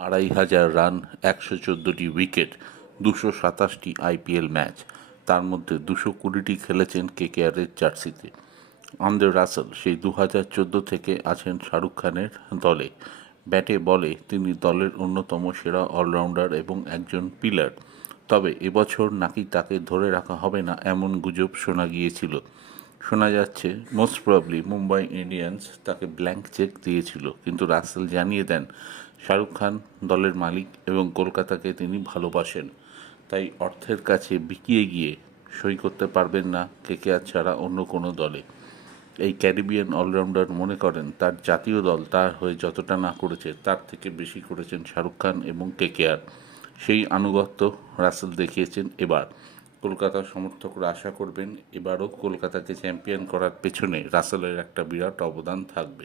2,500 run, 114টি wicket, 227টি IPL match, তার মধ্যে 220টি খেলেছেন কেকেআরের জার্সিতে। আন্দ্রে রাসেল সেই 2014 থেকে আছেন শাহরুখ খানের দলে। ব্যাটে বলে তিনি দলের অন্যতম সেরা অলরাউন্ডার এবং একজন পিলার। তবে এবছর নাকি তাকে ধরে রাখা হবে না এমন গুজব শোনা গিয়েছিল। শোনা যাচ্ছে মোস্ট প্রবাবলি মুম্বাই ইন্ডিয়ান্স তাকে ব্ল্যাঙ্ক চেক দিয়েছিল, কিন্তু রাসেল জানিয়ে দেন শাহরুখ খান দলের মালিক এবং কলকাতাকে তিনি ভালোবাসেন, তাই অর্থের কাছে বিকিয়ে গিয়ে সই করতে পারবেন না কেকেআর ছাড়া অন্য কোনো দলে। এই ক্যারিবিয়ান অলরাউন্ডার মনে করেন তার জাতীয় দল তার হয়ে যতটা না করেছে তার থেকে বেশি করেছেন শাহরুখ খান এবং কেকেআর। সেই আনুগত্য রাসেল দেখিয়েছেন এবার। কলকাতার সমর্থকরা আশা করবেন এবারও কলকাতাকে চ্যাম্পিয়ন করার পেছনে রাসেলের একটা বিরাট অবদান থাকবে।